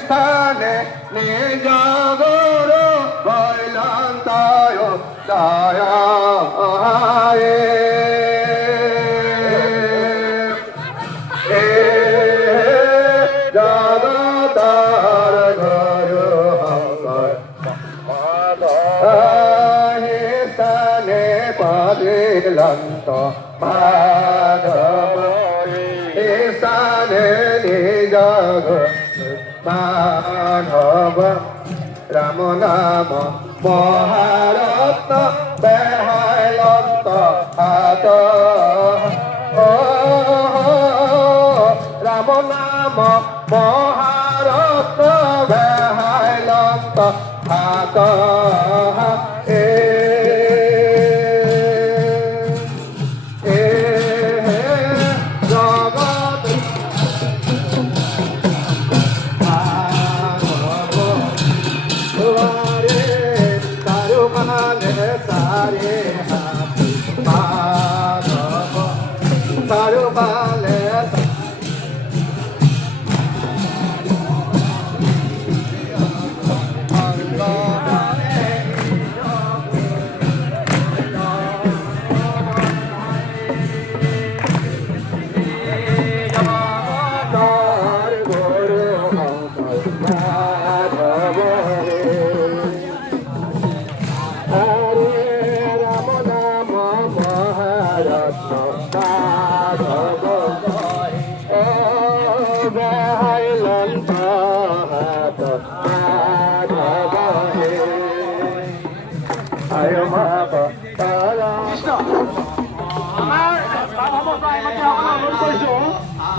স্থানে নিজ গুরু বৈলাম তায় দয়া জগতার গুরু স্থানে পাদিলন্ত মাধব স্থানে নিজ মাধব রাম নাম মহারত্ন বেহাইলন্ত হাত রাম নাম মহারত্ন বেহাইলন্ত হাত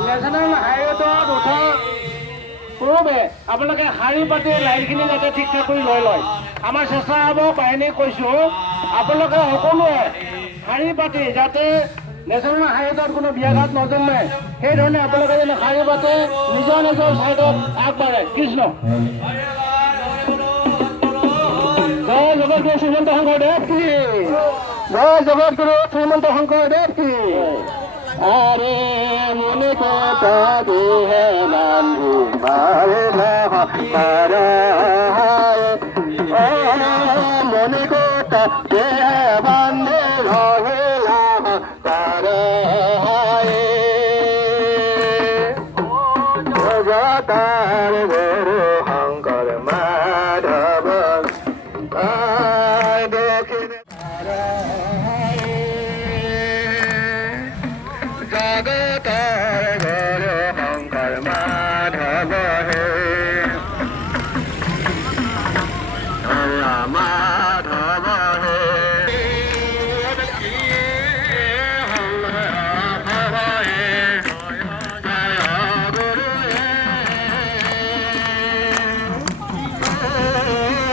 নেশ্যনেল হাইৱেত উঠাৰ পূৰ্বে আপোনালোকে শাৰী পাতি লাইনখিনি যাতে ঠিক ঠাক কৰি লৈ লয়। আমাৰ স্বেচ্ছাসেৱক বাহিনীক কৈছোঁ আপোনালোকে সকলোৱে শাৰী পাতি যাতে নেশ্যনেল হাইৱেত কোনো ব্যাঘাত নজন্মে সেইধৰণে আপোনালোকে যেন শাৰী পাতি নিজৰ নিজৰ ছাইডত আগবাঢ়ে। কৃষ্ণ জয় জগতগুৰু শ্ৰীমন্ত শংকৰদেৱ কি জয় জগতগুৰু শ্ৰীমন্ত শংকৰদেৱ কি। আরে মনে কথা দেহে নান্ধু মনে কথা দেহে বান্ধে রহিলা তারে জগতার গুরু শঙ্কর মাধব দক্ষিণ জগতার গুরু শঙ্কর মাধব হে মাধব হে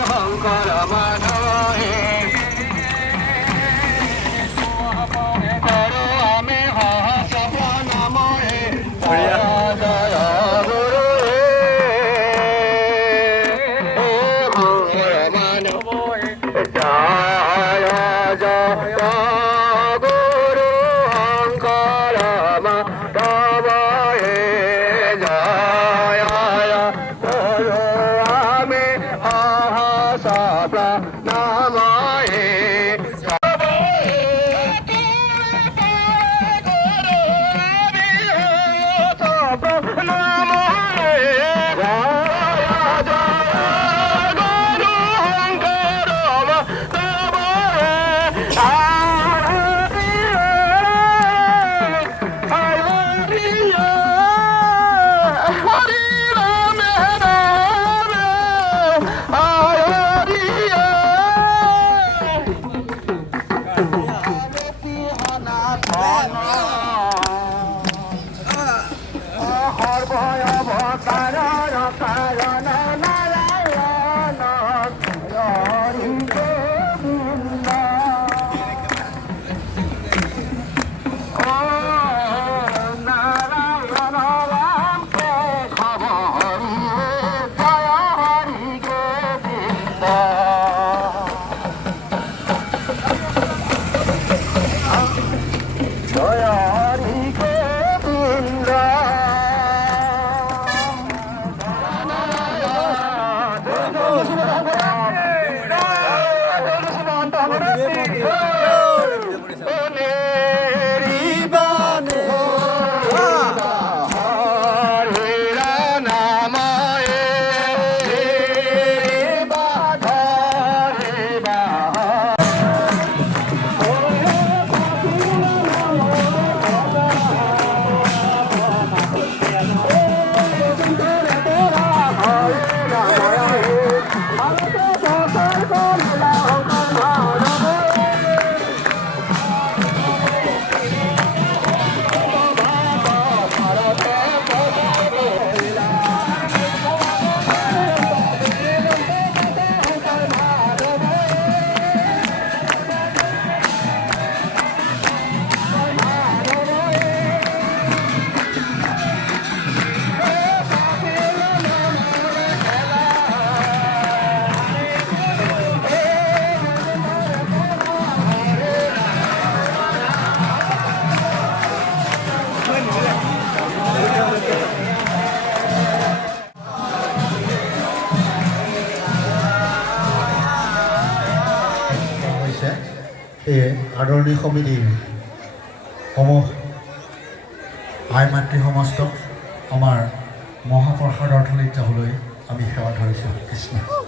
শঙ্কর মাধব হে এই আদৰণি সমিতিৰ সমূহ আই মাতৃ সমাজক আমাৰ মহাপ্ৰসাদৰ থলীত যাবলৈ আমি সেৱা ধৰিছোঁ। কৃষ্ণ।